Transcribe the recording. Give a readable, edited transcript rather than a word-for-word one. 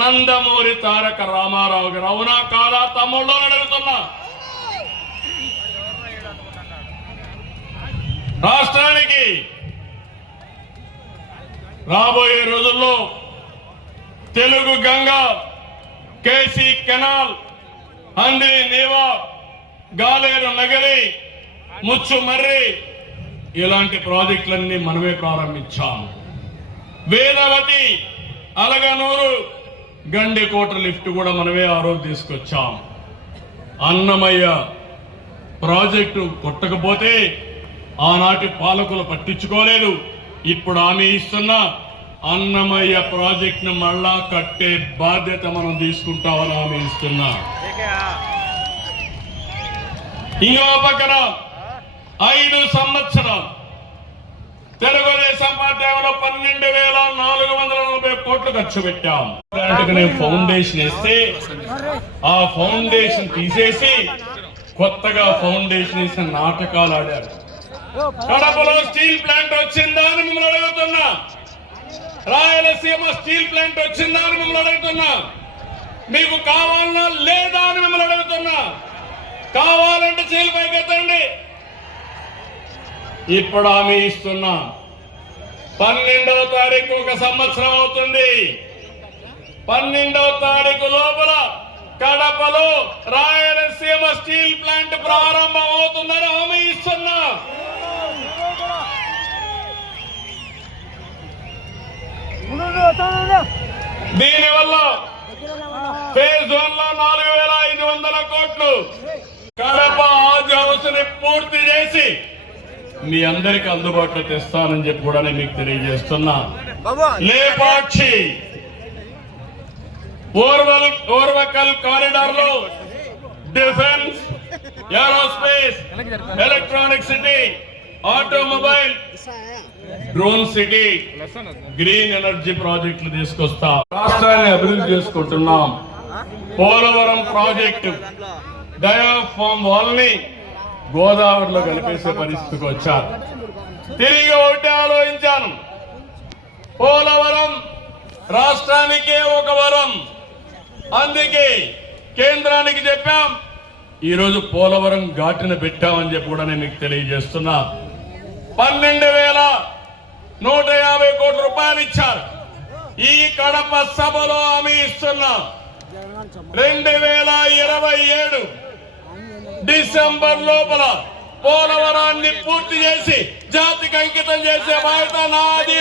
నందమూరి తారక రామారావు గారు. అవునా కాదా తమ్ముళ్ళు అడుగుతున్నా. రాష్ట్రానికి రాబోయే రోజుల్లో తెలుగు గంగ, కేసీ కెనాల్, హంద్రీ నీవా, గాలేరు నగరి, ముచ్చుమర్రి ఇలాంటి ప్రాజెక్టులన్నీ మనమే ప్రారంభించాం. వేదవతి, అలగనూరు, గండికోట లిఫ్ట్ కూడా మనమే ఆ రోజు తీసుకొచ్చాం. అన్నమయ్య ప్రాజెక్టు కొట్టకపోతే ఆనాటి పాలకులు పట్టించుకోలేదు. ఇప్పుడు హామీ ఇస్తున్నా అన్నమయ్య ప్రాజెక్టును మళ్ళా కట్టే బాధ్యత మనం తీసుకుంటామని హామీ ఇస్తున్నా. ఇంకో పక్కన 5 సంవత్సరాలు తెలుగుదేశం పార్టీ 12,440 కోట్లు ఖర్చు పెట్టాం. నేను ఫౌండేషన్ వేస్తే ఆ ఫౌండేషన్ తీసేసి కొత్తగా ఫౌండేషన్ వేసిన నాటకాలు ఆడారు. కడపలో స్టీల్ ప్లాంట్ వచ్చిందా అని మిమ్మల్ని అడుగుతున్నా. రాయలసీమ స్టీల్ ప్లాంట్ వచ్చిందా అని మిమ్మల్ని అడుగుతున్నా. మీకు కావాలన్నా లేదా అని మిమ్మల్ని అడుగుతున్నా. కావాలంటే చేలు పైకెత్తండి. ఇప్పుడు హామీ ఇస్తున్నా. 12వ తారీఖు 1 సంవత్సరం అవుతుంది. 12వ తారీఖు లోపల కడపలో రాయలసీమ స్టీల్ ప్లాంట్ ప్రారంభం అవుతుందని హామీ ఇస్తున్నా. దీనివల్ల ఫేజ్ 1 లో 4,500 కోట్లు కడప హాజ్ హౌస్ ని పూర్తి చేసి మీ అందరికి అందుబాటులో తెస్తానని చెప్పి కూడా నేను మీకు తెలియజేస్తున్నా. లేపాక్షి ఓర్వకల్ కారిడార్ లో defence, aerospace, electronic city, automobile, drone city, green energy ప్రాజెక్టులు తీసుకొస్తా. రాష్ట్రాన్ని అభివృద్ధి చేసుకుంటున్నాం. పోలవరం ప్రాజెక్టు డయాఫామ్ వాల్ని గోదావరిలో కలిపేసే పరిస్థితికి వచ్చారు. తిరిగి ఒకటి ఆలోచించాను. పోలవరం రాష్ట్రానికే ఒక వరం. అందుకే కేంద్రానికి చెప్పాం. ఈరోజు పోలవరం ఘాటిన పెట్టామని చెప్పి కూడా నేను మీకు తెలియజేస్తున్నా. 12,150 కోట్ల రూపాయలు ఇచ్చారు. ఈ కడప సభలో హామీ ఇస్తున్నా. 2027 డిసెంబర్ లోపల పోలవరాన్ని పూర్తి చేసి జాతికి అంకితం చేసే బాధ్యత నాది.